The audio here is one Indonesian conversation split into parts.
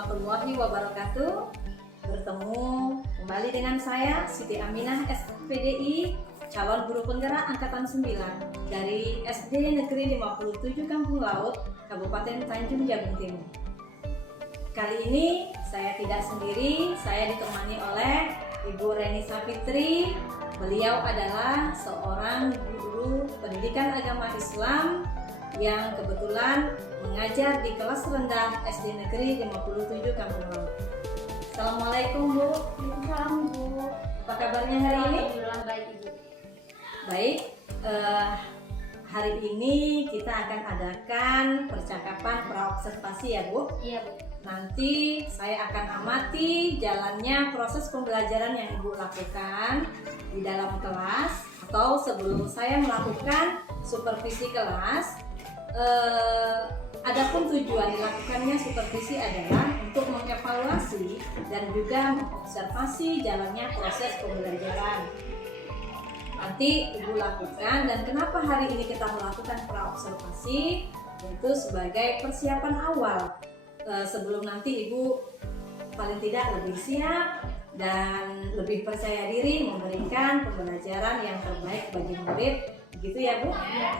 warahmatullahi wabarakatuh. Bertemu kembali dengan saya Siti Aminah SPDI, calon guru penggerak angkatan 9 dari SD Negeri 57 Kampung Laut, Kabupaten Tanjung Jabung Timur. Kali ini saya tidak sendiri, saya ditemani oleh Ibu Reni Safitri. Beliau adalah seorang guru pendidikan agama Islam yang kebetulan mengajar di kelas rendah SD Negeri 57 Kampung Laut. Assalamualaikum Bu. Waalaikumsalam Bu. Apa kabarnya hari ini? Alhamdulillah baik Ibu. Baik, hari ini kita akan adakan percakapan praobservasi ya Bu. Iya Bu. Nanti saya akan amati jalannya proses pembelajaran yang Ibu lakukan di dalam kelas atau sebelum saya melakukan supervisi kelas. Adapun tujuan dilakukannya supervisi adalah untuk mengevaluasi dan juga mengobservasi jalannya proses pembelajaran. Nanti Ibu lakukan, dan kenapa hari ini kita melakukan praobservasi? Yaitu sebagai persiapan awal sebelum nanti Ibu paling tidak lebih siap dan lebih percaya diri memberikan pembelajaran yang terbaik bagi murid. Begitu ya Bu? Iya.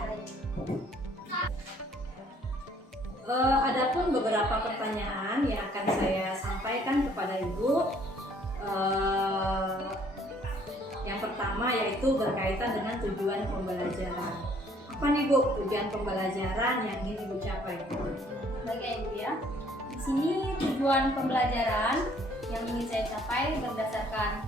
Adapun beberapa pertanyaan yang akan saya sampaikan kepada Ibu. Yang pertama yaitu berkaitan dengan tujuan pembelajaran. Apa nih Bu tujuan pembelajaran yang ingin Ibu capai? Baik ya Ibu ya. Di sini tujuan pembelajaran yang ingin saya capai berdasarkan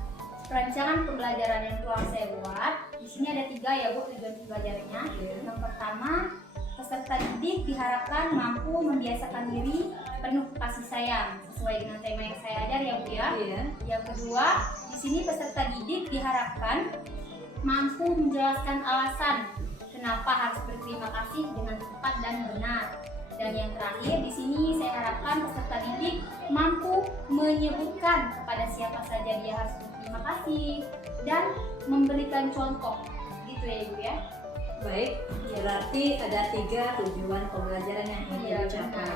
perancangan pembelajaran yang telah saya buat. Di sini ada 3 ya Bu tujuan pembelajarannya. Yang pertama, peserta didik diharapkan mampu membiasakan diri penuh kasih sayang sesuai dengan tema yang saya ajar ya Bu ya. Iya. Yang kedua, di sini peserta didik diharapkan mampu menjelaskan alasan kenapa harus berterima kasih dengan tepat dan benar. Dan yang terakhir, di sini saya harapkan peserta didik mampu menyebutkan kepada siapa saja dia harus berterima kasih dan memberikan contoh. Gitu ya Ibu ya. Baik, berarti ada 3 tujuan pembelajaran yang ingin Ibu capai.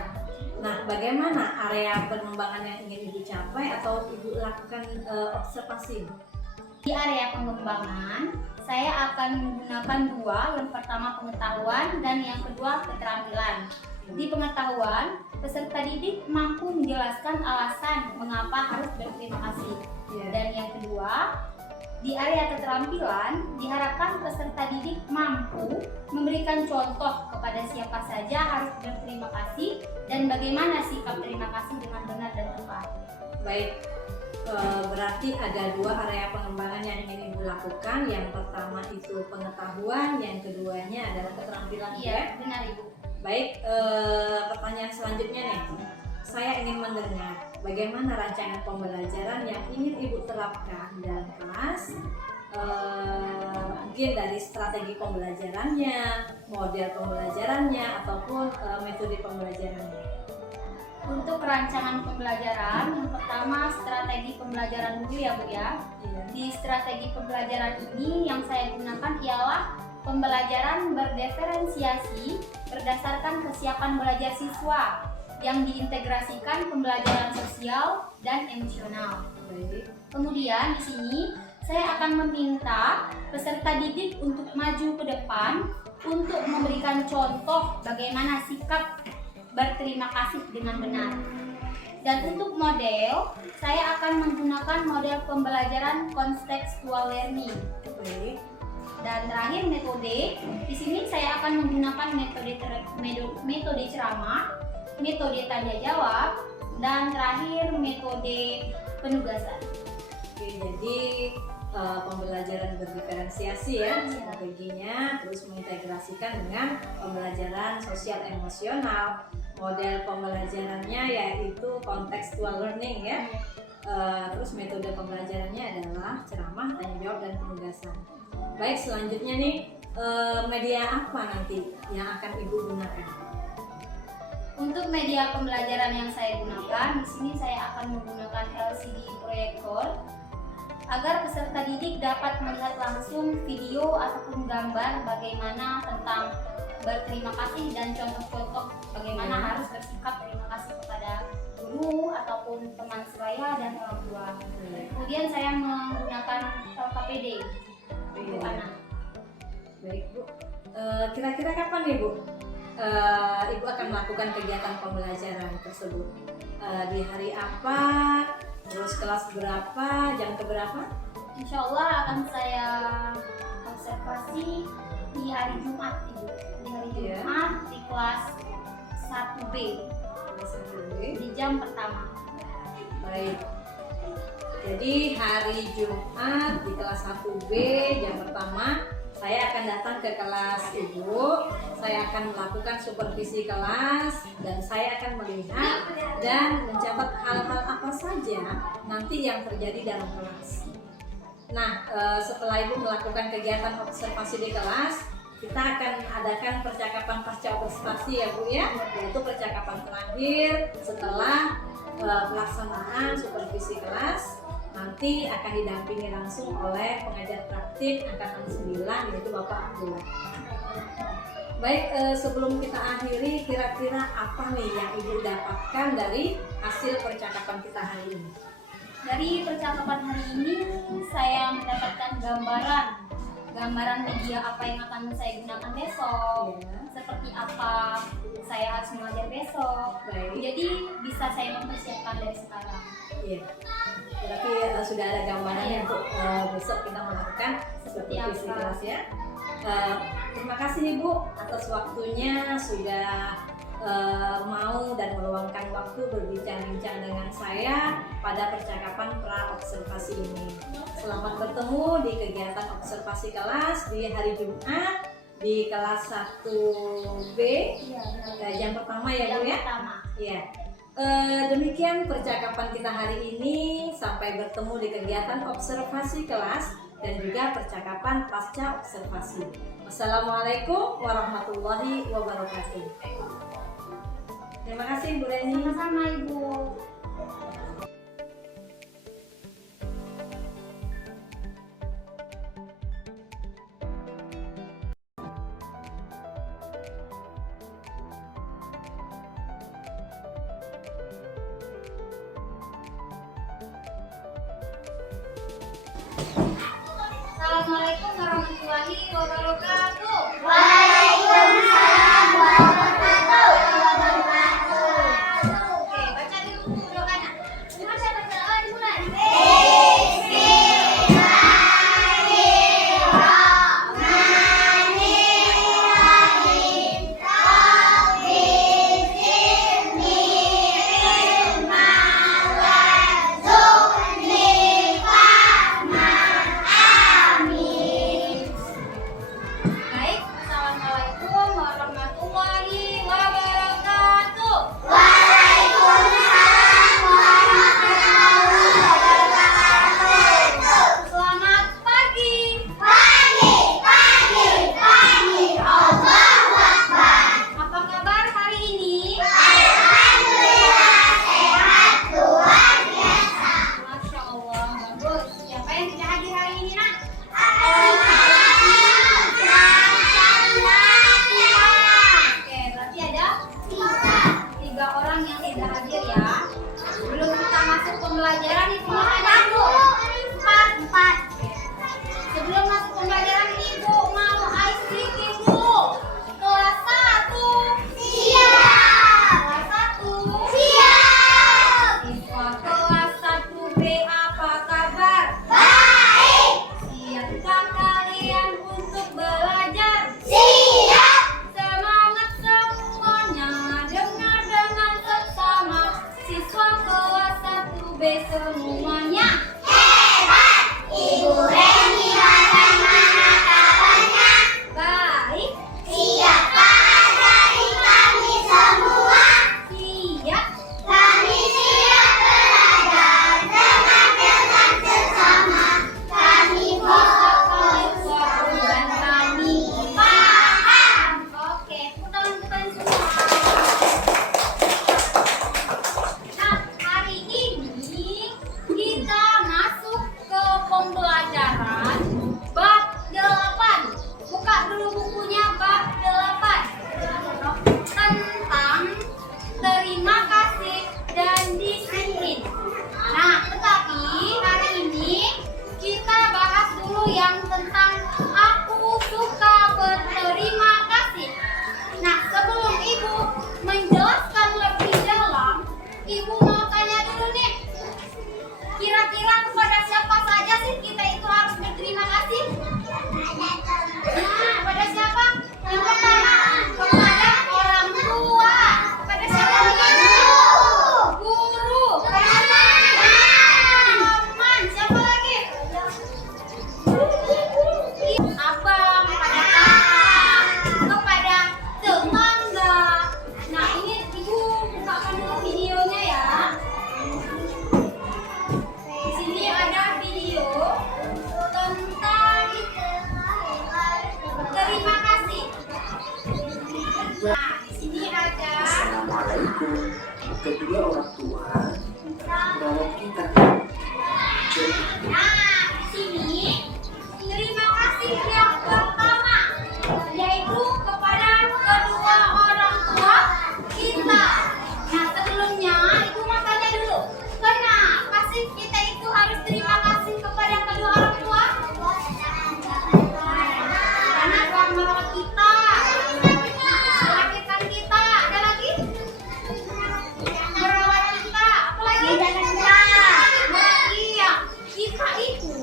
Nah, bagaimana area pengembangan yang ingin Ibu capai atau Ibu lakukan observasi? Di area pengembangan, saya akan menggunakan 2, yang pertama pengetahuan dan yang kedua keterampilan. Di pengetahuan, peserta didik mampu menjelaskan alasan mengapa harus berterima kasih. Dan yang kedua, di area keterampilan, diharapkan peserta didik mampu memberikan contoh kepada siapa saja harus berterima kasih dan bagaimana sikap terima kasih dengan benar dan tepat. Baik, berarti ada 2 area pengembangan yang ingin Ibu lakukan. Yang pertama itu pengetahuan, yang keduanya adalah keterampilan. Iya, benar Ibu. Baik, pertanyaan selanjutnya nih. Saya ingin mendengar bagaimana rancangan pembelajaran yang ingin Ibu terapkan dalam kelas. Mungkin dari strategi pembelajarannya, model pembelajarannya, ataupun metode pembelajarannya. Untuk rancangan pembelajaran, yang pertama strategi pembelajaran dulu ya Bu ya. Di strategi pembelajaran ini yang saya gunakan ialah pembelajaran berdiferensiasi berdasarkan kesiapan belajar siswa yang diintegrasikan pembelajaran sosial dan emosional. Baik. Kemudian di sini saya akan meminta peserta didik untuk maju ke depan untuk memberikan contoh bagaimana sikap berterima kasih dengan benar. Dan untuk model, saya akan menggunakan model pembelajaran contextual learning. Baik. Dan terakhir metode, di sini saya akan menggunakan metode ceramah, metode tanya jawab, dan terakhir metode penugasan. Oke, jadi pembelajaran berdiferensiasi ya strateginya, terus mengintegrasikan dengan pembelajaran sosial emosional. Model pembelajarannya yaitu contextual learning ya. Terus metode pembelajarannya adalah ceramah, tanya jawab, dan penugasan. Baik, selanjutnya nih media apa nanti yang akan Ibu gunakan? Untuk media pembelajaran yang saya gunakan, di sini saya akan menggunakan LCD proyektor agar peserta didik dapat melihat langsung video ataupun gambar bagaimana tentang berterima kasih dan contoh-contoh bagaimana harus bersikap terima kasih kepada guru guru ataupun teman sebaya dan orang tua. Kemudian saya menggunakan KPD untuk anak. Baik Bu. Kira-kira kapan nih Bu? Ibu akan melakukan kegiatan pembelajaran tersebut. Di hari apa? Terus kelas berapa? Jam keberapa? Insya Allah akan saya observasi di hari Jumat, Ibu. Di hari Iya. Jumat di kelas 1B di jam pertama. Baik. Jadi hari Jumat di kelas 1B jam pertama saya akan datang ke kelas Ibu. Saya akan melakukan supervisi kelas dan saya akan melihat dan mencatat hal-hal apa saja nanti yang terjadi dalam kelas. Nah, setelah Ibu melakukan kegiatan observasi di kelas, kita akan adakan percakapan pasca observasi ya Bu ya, yaitu percakapan terakhir setelah pelaksanaan supervisi kelas. Nanti akan didampingi langsung oleh pengajar praktik angkatan 9 yaitu Bapak Abdullah. Baik, sebelum kita akhiri, kira-kira apa nih yang Ibu dapatkan dari hasil percakapan kita hari ini? Dari percakapan hari ini saya mendapatkan gambaran media apa yang akan saya gunakan besok, Ya. seperti apa saya harus mengajar besok. Baik. Jadi bisa saya mempersiapkan dari sekarang. Iya. Berarti sudah ada gambarannya untuk besok kita melakukan Seperti supervisi apa? kelas ya. Terima kasih Ibu atas waktunya sudah mau dan meluangkan waktu berbincang-bincang dengan saya pada percakapan pra-observasi ini. Selamat bertemu di kegiatan observasi kelas di hari Jumat di kelas 1B Iya, jam pertama ya Bu ya? Pertama. Iya. Demikian percakapan kita hari ini. Sampai bertemu di kegiatan observasi kelas dan juga percakapan pasca observasi. Wassalamualaikum warahmatullahi wabarakatuh. Terima kasih Bu Reni. Sama-sama Ibu. Assalamualaikum warahmatullahi wabarakatuh. Waalaikumsalam warahmatullahi wabarakatuh. Oke, baca dulu doanya. Baca dimulai. Bismillahirrahmanirrahim. Rabbi zidni ilma warzuqni fahman. Amin. Baik, assalamualaikum warahmatullahi wabarakatuh. Waalaikumsalam warahmatullahi wabarakatuh. Selamat pagi. Pagi, pagi, pagi. Allahu Akbar. Apa kabar hari ini? Alhamdulillah sehat luar biasa. Masya Allah, bagus. Siapa yang tidak hadir hari ini, Nak? Oke, berarti ada 3 orang yang tidak hadir ya. Sebelum kita masuk pembelajaran itu ada dulu. 4. Sebelum masuk pembelajaran Ibu mau ice cream Ibu. Kelas 1. Kelas 1. Siswa kelas 1B apa kabar? Siapkah kalian untuk belajar? Semangat semuanya, dengar dengan seksama. Siswa kelas 1B semuanya. Ibu Reni bagaimana kabarnya? Baik, Siapkah ajari kami semua? siap. Kami siap belajar dengan sesama. Kami bisa Suatu dan kami paham. Oke, tepuk tangan semua. Nah, hari ini kedua orang tua merawat kita. Jadi, Nah, di sini terima kasih yang pertama yaitu kepada kedua orang tua kita. Nah, sebelumnya Ibu mau tanya dulu, kenapa sih kita itu harus terima kasih kepada kedua orang tua? Karena telah merawat kita, melahirkan kita, ada lagi? Merawat kita, apa lagi? Iya, kita itu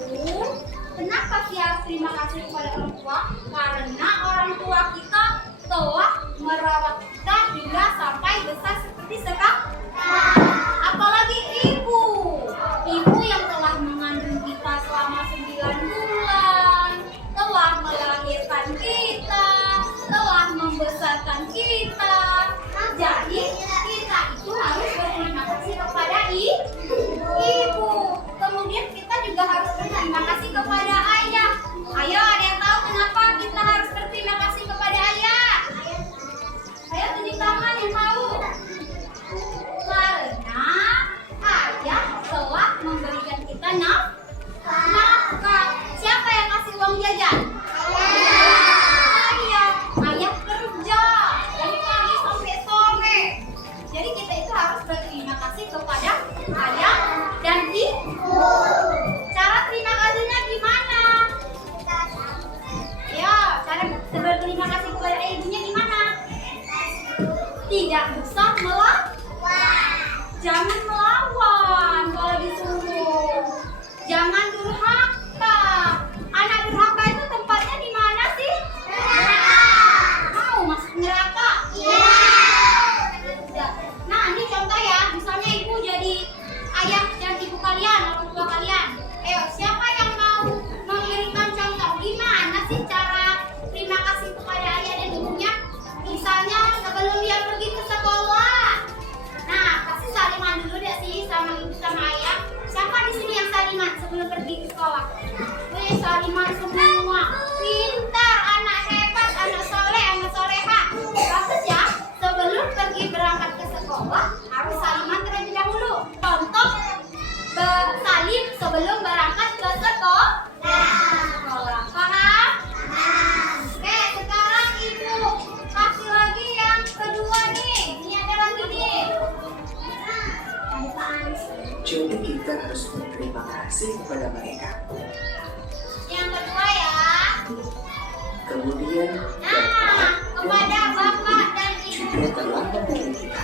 kenapa sih harus terima kasih kepada orang tua? Karena orang tua kita telah merawat kita hingga sampai besar seperti sekarang. Apalagi ibu yang telah mengandung kita selama 9 bulan, telah melahirkan kita, telah membesarkan kita. Jadi kita itu harus berterima kasih kepada ibu. Kemudian kita juga harus berterima kasih kepada ayah. Ayo, ada yang tahu kenapa kita harus berterima kasih kepada ayah? Ayo tunjuk tangan yang tahu. Karena ayah telah memberikan kita nafkah. Siapa yang kasih uang jajan? Ayah. Ayah kerja dari pagi sampai sore. Jadi kita itu harus berterima kasih kepada ayah dan ibu. Cara terima kasihnya gimana? Ya, cara berterima kasih kepada ibunya gimana? Tidak usah melawan. Jangan melawan kalau disuruh. Jangan durhaka. Anak durhaka itu tempatnya di mana sih? Mau masuk neraka? Nah, ini contoh ya. Misalnya ibu jadi ayah dan ibu kalian, orang tua kalian. Ayo, siapa yang mau memberikan contoh gimana sih cara terima kasih kepada ayah dan ibunya? Misalnya sebelum dia pergi ke sekolah. Nah, kasih saliman dulu deh sih sama ibu sama ayah. Siapa di sini yang saliman sebelum pergi ke sekolah? Wih, saliman semua. Pintar, anak hebat, anak soleh, anak soleha. Bagus ya. Sebelum pergi berangkat ke sekolah harus saliman terlebih dahulu. Contoh bersalim sebelum berangkat ke sekolah. Paham? Oke, sekarang ibu kasih lagi yang kedua nih. Ini ada lagi nih. jadi kita harus berterima kasih kepada mereka. Yang kedua ya. Kemudian, Nah, kepada bapak dan ibu juga guru. telah mendidik kita.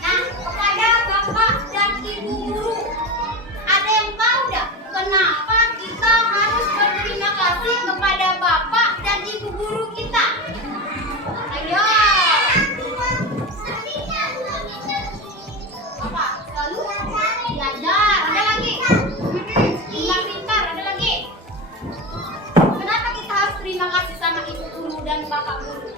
Nah, kepada bapak dan ibu guru. Ada yang tahu nggak kenapa kita harus berterima kasih kepada bapak dan ibu guru kita? Ayo. Apa? Selalu belajar. Ada lagi? Pintar, ada lagi? Kenapa kita harus terima kasih sama ibu guru dan bapak guru?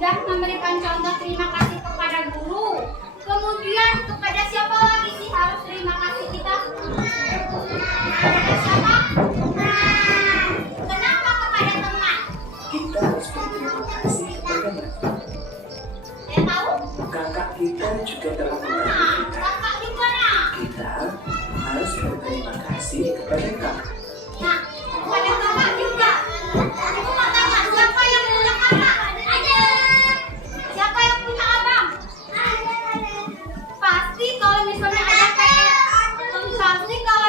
sudah memberikan contoh terima kasih kepada guru. Kemudian kepada siapa lagi sih harus terima kasih kita? Kepada siapa? Kenapa kepada teman? Kita harus berterima kasih kepada mereka. Saya tahu. Kakak kita juga telah membantu Nah, kita. kakak di mana? Kita harus berterima kasih kepada kakak. Nah, kepada kakak juga. Ibu mau tanya, siapa yang punya kakak? Ada. Siapa yang punya abang? Pasti kalau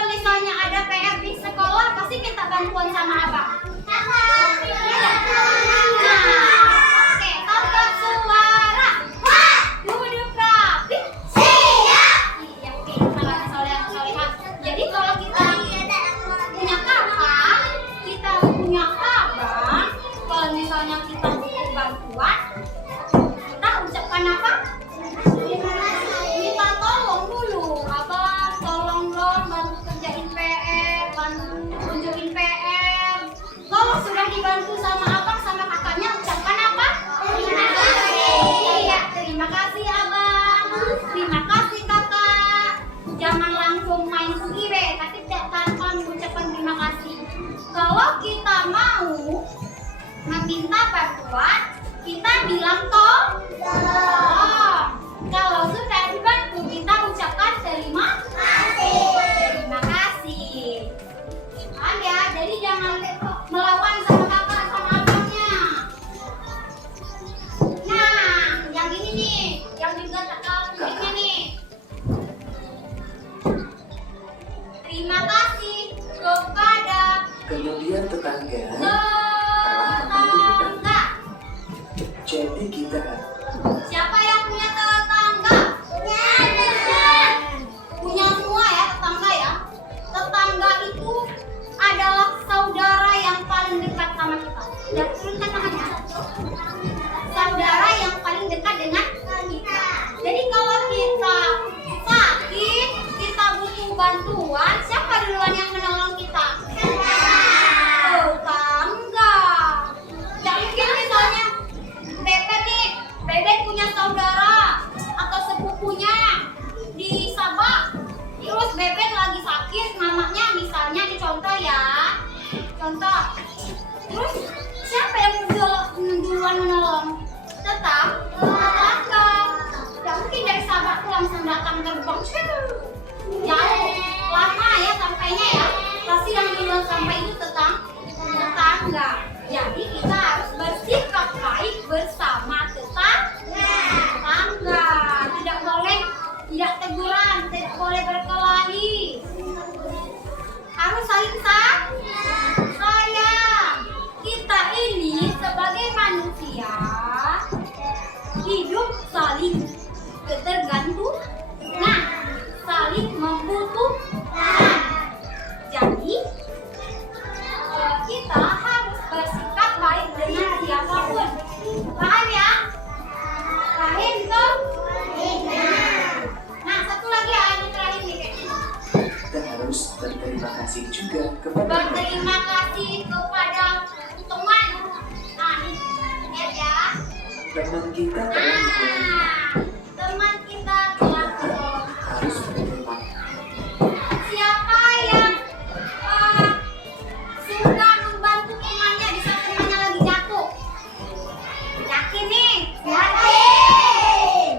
misalnya ada PR di sekolah, pasti minta bantuan sama abang. Oke, tanda suara. Duduk rapi. Iya, pintar, soleh. Jadi kalau kita punya kakak, kita punya abang, kalau misalnya kita butuh bantuan, kita ucapkan apa? Minta tolong dulu, abang, tolong dong bantu kerjain PR, bantu tunjukin PR. Kalau sudah dibantu sama abang sama kakaknya, ucapkan apa? Terima kasih. Iya, terima kasih abang, terima kasih kakak. Jangan langsung main sendiri, tapi tanpa mengucapkan terima kasih. Kalau kita mau meminta bantuan, kita bilang tolong. Kalau sudah dibantu, kita ucapkan terima kasih. Paham ya? Jadi jangan melawan sama kakak sama abangnya. Nah, yang ini nih, yang juga uniknya nih. Terima kasih kepada Kemudian tetangga. tetangga. Jadi kita Siapa yang punya tetangga? Punya semua ya tetangga ya. Tetangga itu adalah saudara yang paling dekat sama kita. Dan turunkan tangannya. Saudara yang paling dekat dengan kita. Jadi kalau kita sakit, kita butuh bantuan, siapa duluan yang menolong kita? Tetangga. Tidak mungkin misalnya Bebek punya saudara atau sepupunya di Sabah, terus Bebek lagi sakit, mamanya misalnya dicontoh ya, contoh. Terus siapa yang duluan menolong? Tetangga. Tidak mungkin dari Sabah tuh langsung datang terbang. Jauh, lama ya sampainya ya. Pasti yang duluan sampai itu tetangga. Jadi kita harus bersikap baik bersama tetangga. Tidak boleh tidak teguran, tidak boleh berkelahi. Harus saling sayang. Kita ini sebagai manusia hidup saling ketergantungan, saling membutuhkan. Jadi kita harus bersikap baik dengan siapapun. Paham ya? Paham tuh? Nah, satu lagi yang terakhir nih. kita harus berterima kasih juga kepada mereka. Berterima kasih kepada teman. Nah, lihat ya. Teman kita telah menolong. Teman kita telah Kita menolong. harus berterima Siapa yang suka membantu temannya di saat temannya lagi jatuh? Yakin nih? Yakin.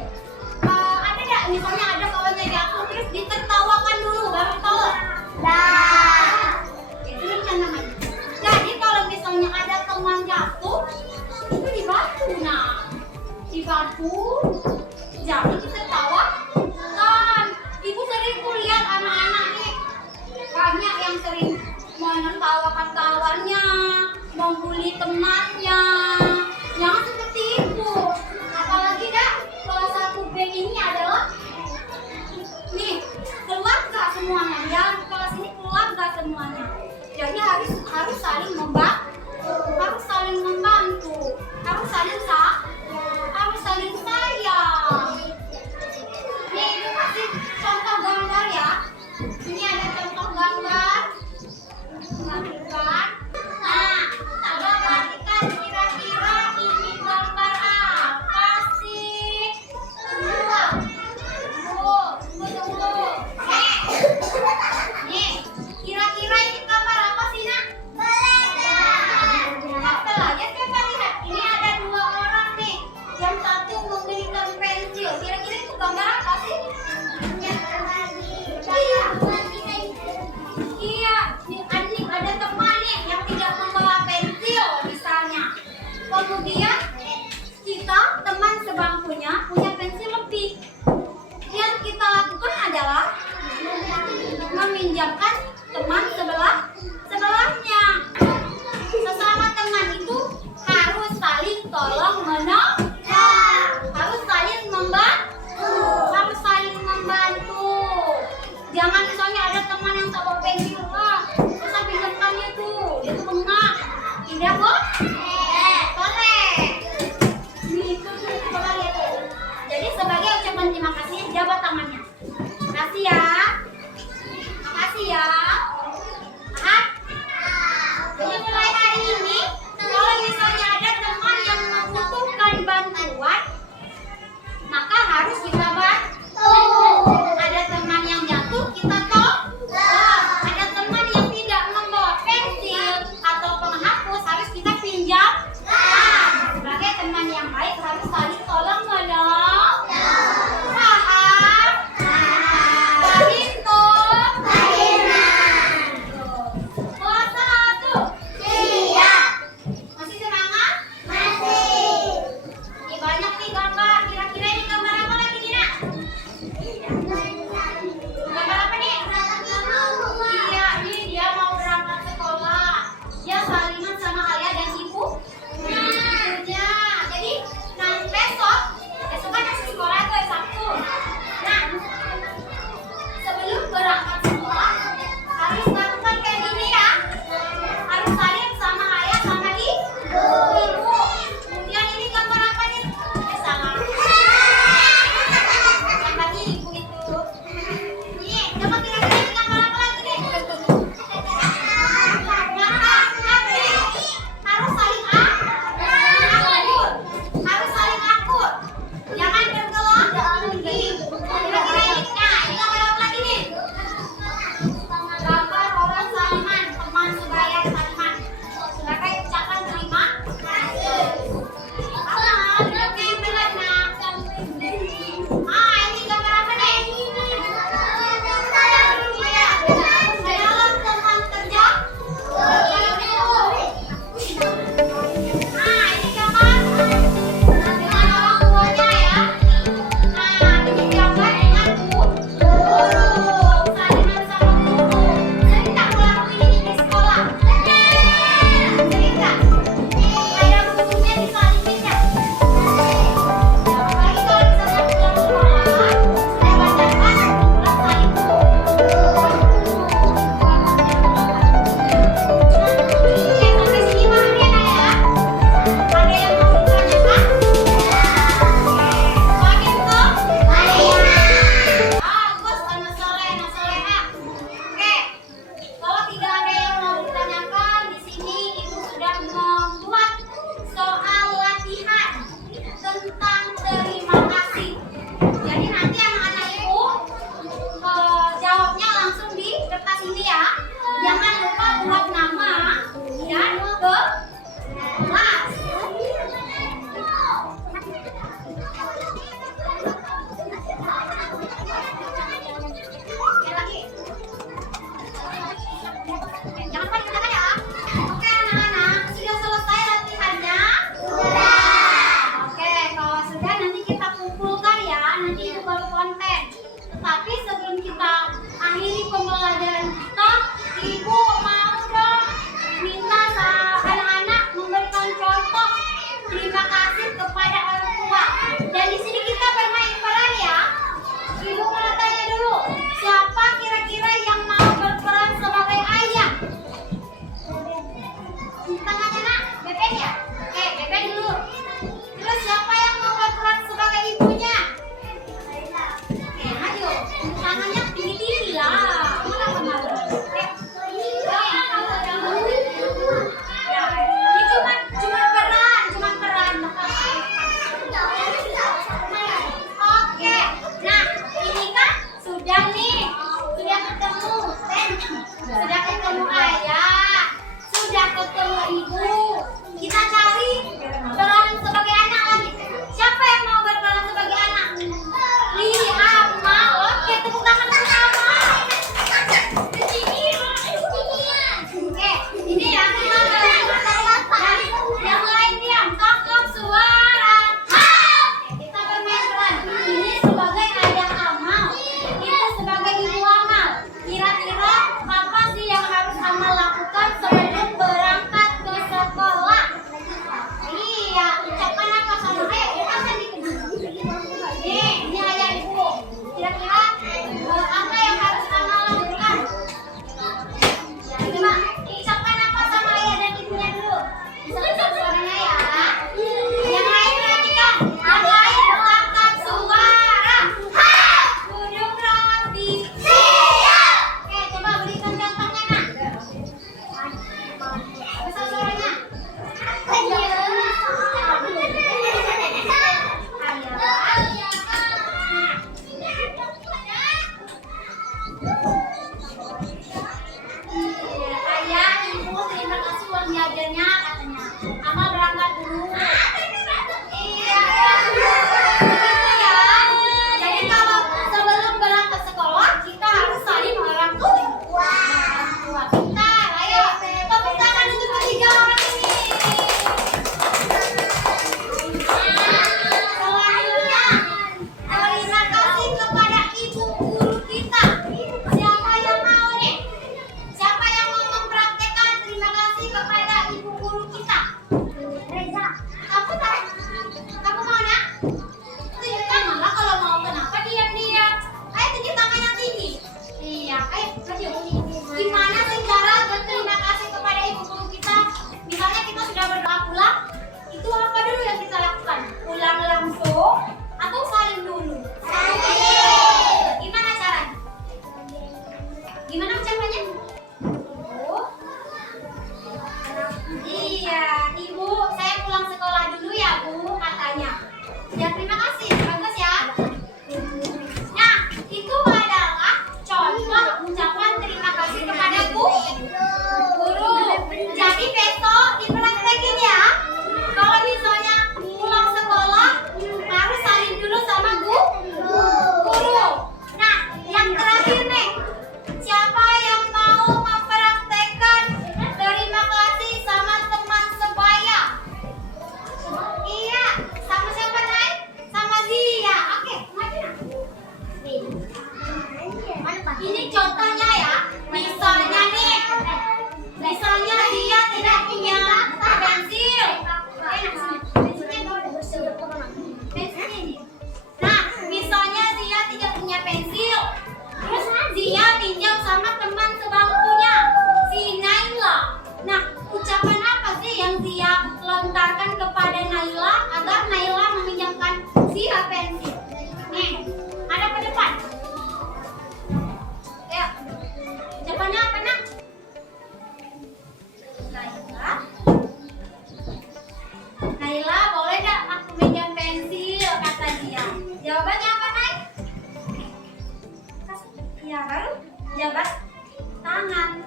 Ada nggak misalnya ada kawannya jatuh terus ditertawakan dulu baru tolong? Itu yang namanya. Jadi kalau misalnya ada teman jatuh itu dibantu, dibantu, jangan ditertawa. Kan ibu sering lihat anak-anak nih banyak yang sering menertawakan kawannya, membuli temannya. Jangan seperti itu. Apalagi kelas 1B ini adalah nih keluarga semuanya. Ya kelas ini keluarga semuanya. Jadi harus saling membantu, harus saling sayang. Nih ibu kasih contoh gambar ya. Ini ada contoh gambar. Perhatikan. Nah, coba perhatikan kira-kira ini teman-teman terima kasih, jabat tangannya. Makasih ya. Makasih ya. Nah, jadi mulai hari ini, kalau misalnya ada teman yang membutuhkan bantuan, maka harus kita bantu. Ada teman yang jatuh, kita tolong. Ada teman yang tidak membawa pensil atau penghapus, harus kita pinjam. Sebagai teman yang baik harus saling tolong menolong. Paham? Saling Ya, baru jabat tangan.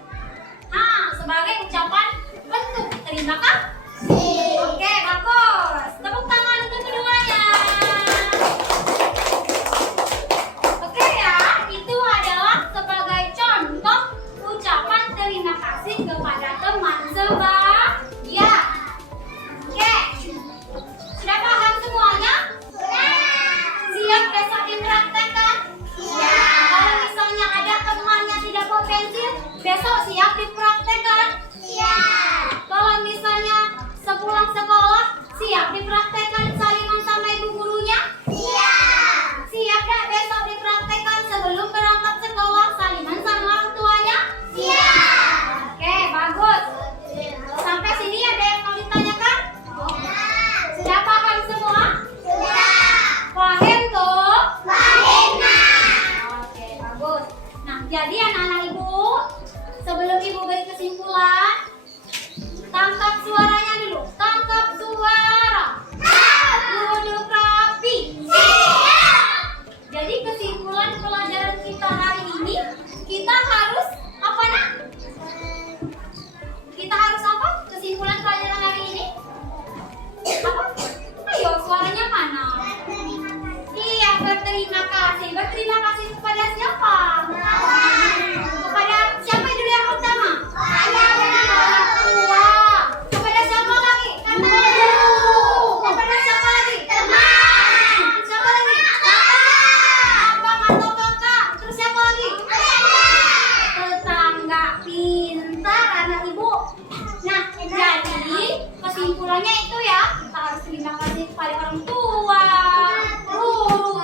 Nah, sebagai ucapan bentuk terima kasih. Oke, bagus. Tepuk tangan untuk keduanya. Oke ya, itu adalah sebagai contoh ucapan terima kasih kepada teman sebaya. Oke, sudah paham semuanya? Siap besok dipraktekkan? Kalau misalnya ada teman yang tidak bawa pensil, besok siap dipraktekkan? Kalau misalnya sepulang sekolah, siap dipraktekkan salinan sama ibu gurunya? Siap gak besok dipraktekkan sebelum berangkat sekolah salinan sama orang tuanya? Oke, bagus. Sampai sini ada yang mau ditanyakan? Sudah paham semua? Paham tuh? Oke, bagus. Nah, jadi anak-anak ibu, sebelum ibu beri kesimpulan, tangkap suaranya dulu. Tangkap suara. Duduk rapi. Jadi kesimpulan pelajaran kita hari ini, kita harus apa nak? Kita harus apa? Kesimpulan pelajaran hari ini? Apa? Ayo, suaranya mana? Iya, berterima kasih. Berterima kasih kepada siapa? Kepada siapa dulu yang pertama? Orang tua. Kepada siapa lagi? Guru. Kepada siapa lagi? Teman. Siapa lagi? Abang atau kakak. Terus siapa lagi? Tetangga. Pintar anak ibu. Nah, jadi kesimpulannya itu ya, kita harus terima kasih kepada orang tua, guru,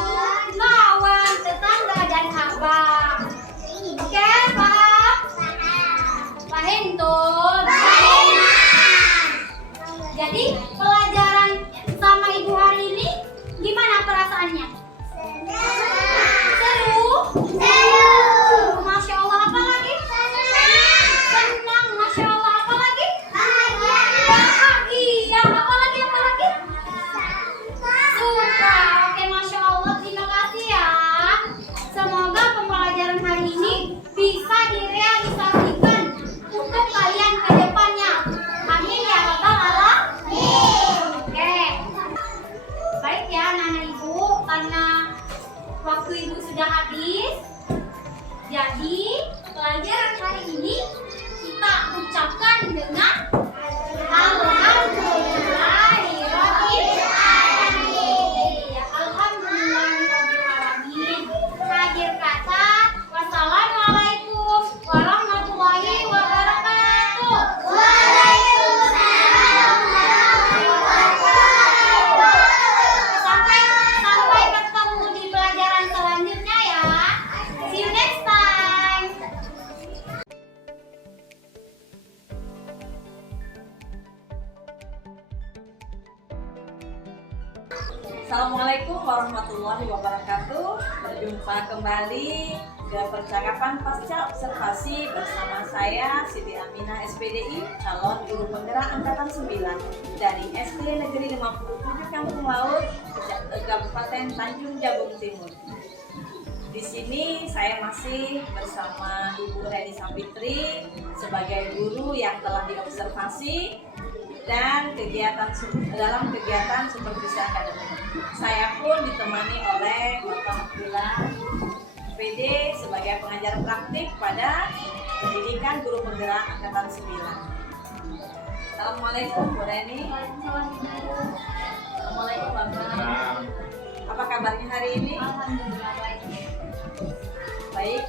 kawan, tetangga, dan abang. Oke, paham? Paham tuh? Jadi pelajaran sama ibu hari ini gimana perasaannya? Seru? Masya Allah, apa lagi? Senang, Masya Allah, apa lagi? Bahagia, apa lagi? Suka. Oke, Masya Allah, terima kasih ya. Semoga pembelajaran hari ini bisa direalisasikan untuk kalian ke depannya. Amin ya rabbal alamin. Oke. Baik ya anak-anak ibu, karena waktu ibu sudah habis, jadi pelajaran hari ini kita ucapkan dengan Alhamdulillahirabbil alamin. Ya, Alhamdulillahirabbil alamin. Akhir kata, wassalamualaikum warahmatullahi wabarakatuh. Sampai ketemu di pelajaran selanjutnya ya. See you next time. Assalamualaikum warahmatullahi wabarakatuh. Berjumpa kembali ke percakapan pasca observasi bersama saya Siti Aminah SPDI, calon guru penggerak angkatan 9 dari SD Negeri 57 Kampung Laut, Kabupaten Tanjung Jabung Timur. Di sini saya masih bersama Ibu Reni Sapitri sebagai guru yang telah diobservasi dan dalam kegiatan supervisi akademik. Saya pun ditemani oleh Bapak Abdullah PD sebagai pengajar praktik pada pendidikan guru penggerak angkatan 9. Assalamualaikum Bu Reni. Assalamualaikum Bapak. Apa kabarnya hari ini? Alhamdulillah baik. Baik,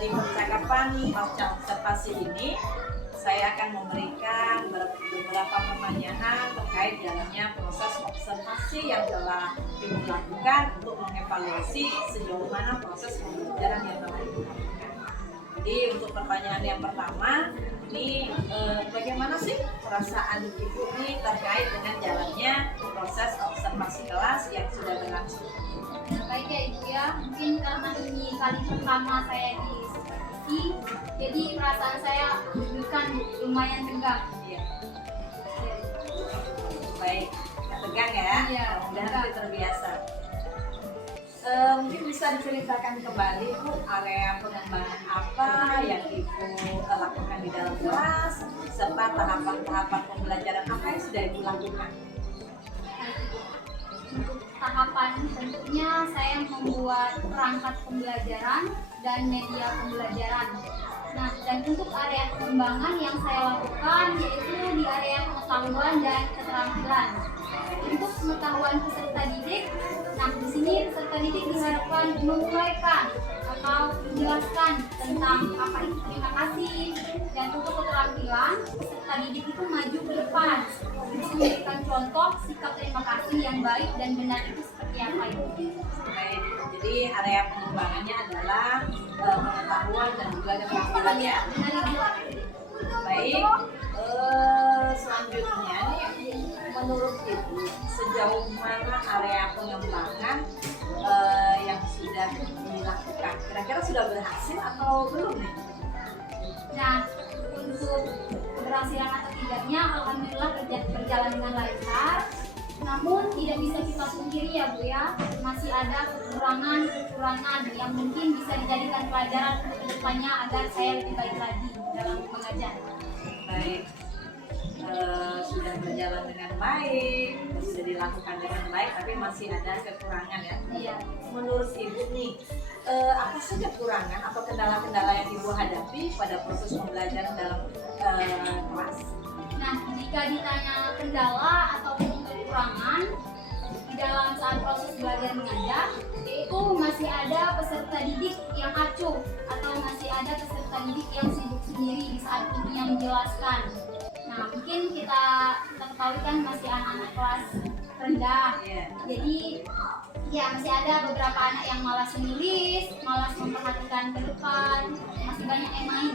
di percakapan pasca observasi ini saya akan memberikan beberapa pertanyaan terkait jalannya proses observasi yang telah dilakukan untuk mengevaluasi sejauh mana proses pembelajaran yang telah dilakukan. Jadi untuk pertanyaan yang pertama, ini bagaimana sih perasaan Ibu ini terkait dengan jalannya proses observasi kelas yang sudah berlangsung? Baik ya Ibu ya, mungkin karena ini kali pertama saya di supervisi, jadi perasaan saya deg-degan lumayan tegang. Iya. Baik, nggak tegang ya? Iya, Mudah-mudahan tegang. nanti terbiasa. Mungkin bisa diceritakan kembali Bu, area pengembangan apa yang Ibu lakukan di dalam kelas, serta tahapan-tahapan pembelajaran apa yang sudah Ibu lakukan. Untuk tahapan tentunya saya membuat perangkat pembelajaran dan media pembelajaran. Nah, dan untuk area pengembangan yang saya lakukan yaitu di area pengetahuan dan keterampilan. Untuk pengetahuan peserta didik, nah di sini peserta didik diharapkan menguraikan atau menjelaskan tentang apa itu terima kasih, dan untuk keterampilan peserta didik itu maju ke depan untuk memberikan contoh sikap terima kasih yang baik dan benar itu seperti apa itu. Baik, jadi area pengembangannya adalah pengetahuan dan juga keterampilan ya. Benar Ibu. Baik, selanjutnya nih, menurut Ibu sejauh mana area pengembangan yang sudah dilakukan? Kira-kira sudah berhasil atau belum nih? Nah, untuk keberhasilan atau tidaknya, alhamdulillah berjalan dengan lancar. Namun tidak bisa kita sendiri ya Bu ya, masih ada kekurangan yang mungkin bisa dijadikan pelajaran untuk kedepannya agar saya lebih baik lagi dalam mengajar. Baik, sudah berjalan dengan baik, sudah dilakukan dengan baik, tapi masih ada kekurangan ya. Iya. Menurut Ibu nih, apa saja kekurangan atau kendala-kendala yang Ibu hadapi pada proses pembelajaran dalam kelas? Nah, jika ditanya kendala ataupun kekurangan di dalam saat proses belajar mengajar, yaitu masih ada peserta didik yang acuh atau masih ada peserta didik yang sibuk sendiri di saat ibunya menjelaskan. Nah, mungkin kita ketahui kan masih anak-anak kelas rendah. Iya. Jadi ya masih ada beberapa anak yang malas menulis, malas memperhatikan ke depan, masih banyak yang main.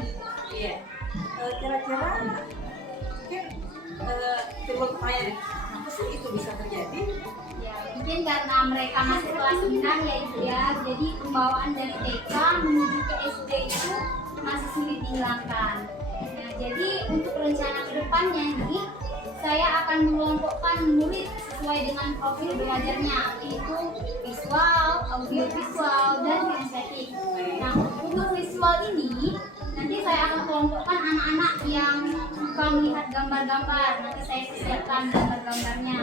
Iya. Kira-kira mungkin timbul pertanyaan, kenapa sih itu bisa terjadi? Ya, mungkin karena mereka masih kelas 9 ya Ibu ya. Jadi pembawaan dari TK menuju ke SD itu masih sulit dihilangkan. Nah, jadi untuk rencana kedepannya ini, saya akan mengelompokkan murid sesuai dengan profil belajarnya, yaitu visual, audiovisual, dan kinestetik. Nah, untuk visual ini nanti saya akan kelompokkan anak-anak yang suka melihat gambar-gambar. Nanti saya persiapkan gambar-gambarnya.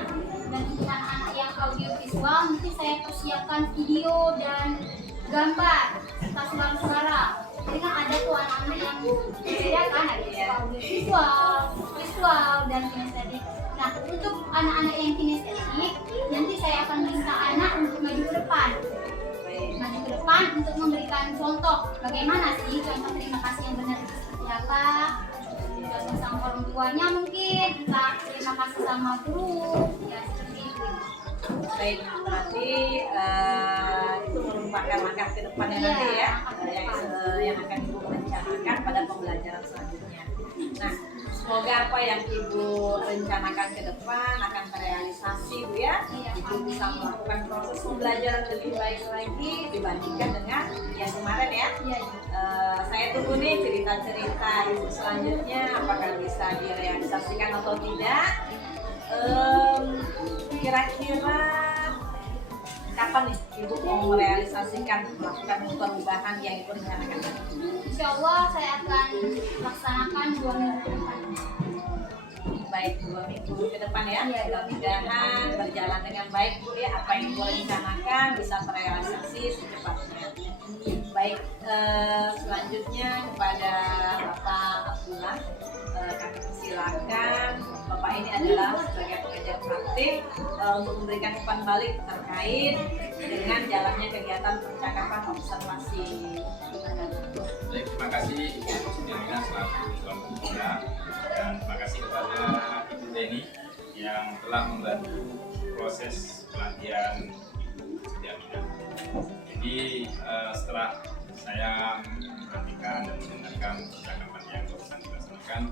Dan untuk anak-anak yang audiovisual nanti saya persiapkan video dan gambar serta suara-suara. Jadi kan ada tuh anak-anak yang membedakan ada audiovisual, visual, dan kinestetik. Nah, untuk anak-anak yang kinestetik nanti saya akan minta anak untuk maju ke depan. Maju ke depan untuk memberikan contoh bagaimana sih contoh terima kasih yang benar itu seperti apa. Contoh sama orang tuanya mungkin, entah terima kasih sama guru, ya seperti itu. Baik, berarti itu merupakan langkah ke depannya Iya, nanti ya, langkah ke depan. yang akan Ibu rencanakan pada pembelajaran selanjutnya. Nah, semoga apa yang Ibu rencanakan ke depan akan terrealisasi Bu ya. Iya, Ibu amin. bisa melakukan proses pembelajaran lebih baik lagi dibandingkan dengan yang kemarin ya. Iya, Ibu. Saya tunggu nih cerita-cerita Ibu selanjutnya, apakah bisa direalisasikan atau tidak. Kira-kira kapan nih Ibu mau merealisasikan melakukan perubahan yang Ibu rencanakan? Insya Allah saya akan laksanakan 2 minggu ke depan. Baik, 2 minggu ke depan ya. Iya, 2 minggu. Mudah-mudahan berjalan dengan baik Bu ya, apa yang Ibu rencanakan bisa terrealisasi secepatnya. Baik, selanjutnya kepada Bapak Abdullah, kami persilakan. Bapak ini adalah sebagai pengajar praktik untuk memberikan umpan balik terkait dengan jalannya kegiatan percakapan observasi. Baik, terima kasih Ibu Sudirmina selaku Tuan Pembina, dan terima kasih kepada Ibu Deni yang telah membantu proses pelatihan Ibu Sudirmina. Jadi setelah saya memperhatikan dan mendengarkan percakapan yang barusan dilaksanakan,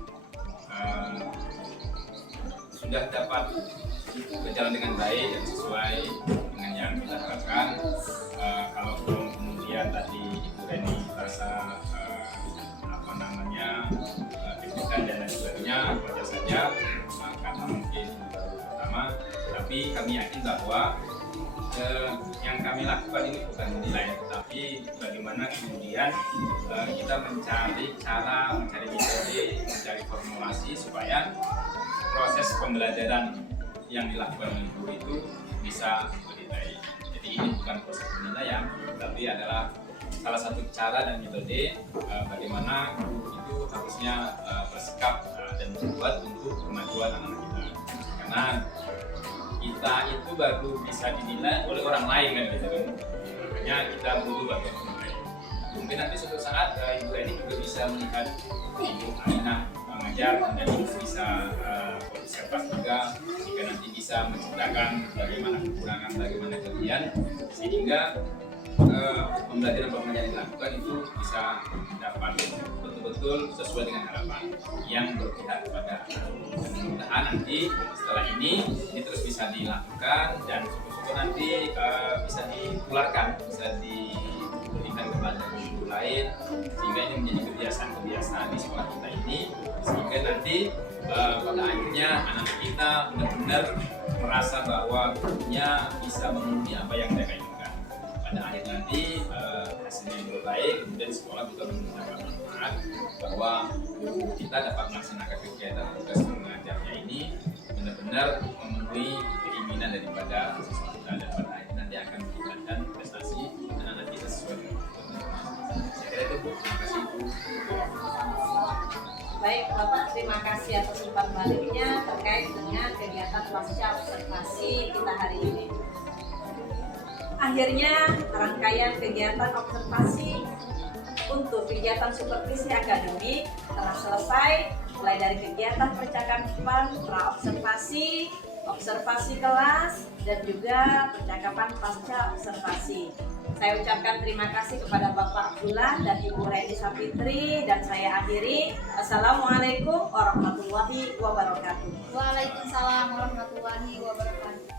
sudah dapat berjalan dengan baik dan sesuai dengan yang kita harapkan. Kalau belum kemudian tadi Ibu Reni merasa deg-degan dan lain sebagainya, wajar saja karena mungkin baru pertama. Tapi kami yakin bahwa yang kami kami lakukan ini bukan menilai, tetapi bagaimana kemudian kita mencari cara, mencari metode, mencari formulasi supaya proses pembelajaran yang dilakukan oleh guru itu bisa lebih baik. Jadi ini bukan proses penilaian, tapi adalah salah satu cara dan metode bagaimana guru itu harusnya bersikap dan berbuat untuk kemajuan anak-anak kita. Karena kita itu baru bisa dinilai oleh orang lain kan gitu kan. Makanya kita butuh bantuan orang lain. Mungkin nanti suatu saat Ibu Reni juga bisa melihat Ibu Aminah mengajar dan Ibu bisa observasi juga, jika nanti bisa menciptakan bagaimana kekurangan, bagaimana kelebihan, sehingga pembelajaran yang dilakukan itu bisa dapat betul-betul sesuai dengan harapan yang berpihak kepada anak. Mudah-mudahan nanti setelah ini terus bisa dilakukan dan syukur-syukur nanti bisa ditularkan, bisa diberikan kepada guru lain, sehingga ini menjadi kebiasaan-kebiasaan di sekolah kita ini, sehingga nanti pada akhirnya anak kita benar-benar merasa bahwa gurunya bisa memenuhi apa yang mereka inginkan. Pada akhir nanti hasilnya yang baik, kemudian sekolah juga mendapat manfaat bahwa guru kita dapat melaksanakan kegiatan tugas mengajarnya ini benar-benar memenuhi keinginan daripada siswa kita, dan pada akhir nanti akan meningkatkan prestasi anak-anak kita sesuai dengan saya kira itu Bu. Terima kasih Bu. Baik Bapak, terima kasih atas umpan baliknya terkait dengan kegiatan pasca observasi kita hari ini. Akhirnya rangkaian kegiatan observasi untuk kegiatan supervisi akademik telah selesai, mulai dari kegiatan percakapan pra-observasi, observasi kelas, dan juga percakapan pasca observasi. Saya ucapkan terima kasih kepada Bapak Abdullah dan Ibu Reni Sapitri, dan saya akhiri. Assalamualaikum warahmatullahi wabarakatuh. Waalaikumsalam warahmatullahi wabarakatuh.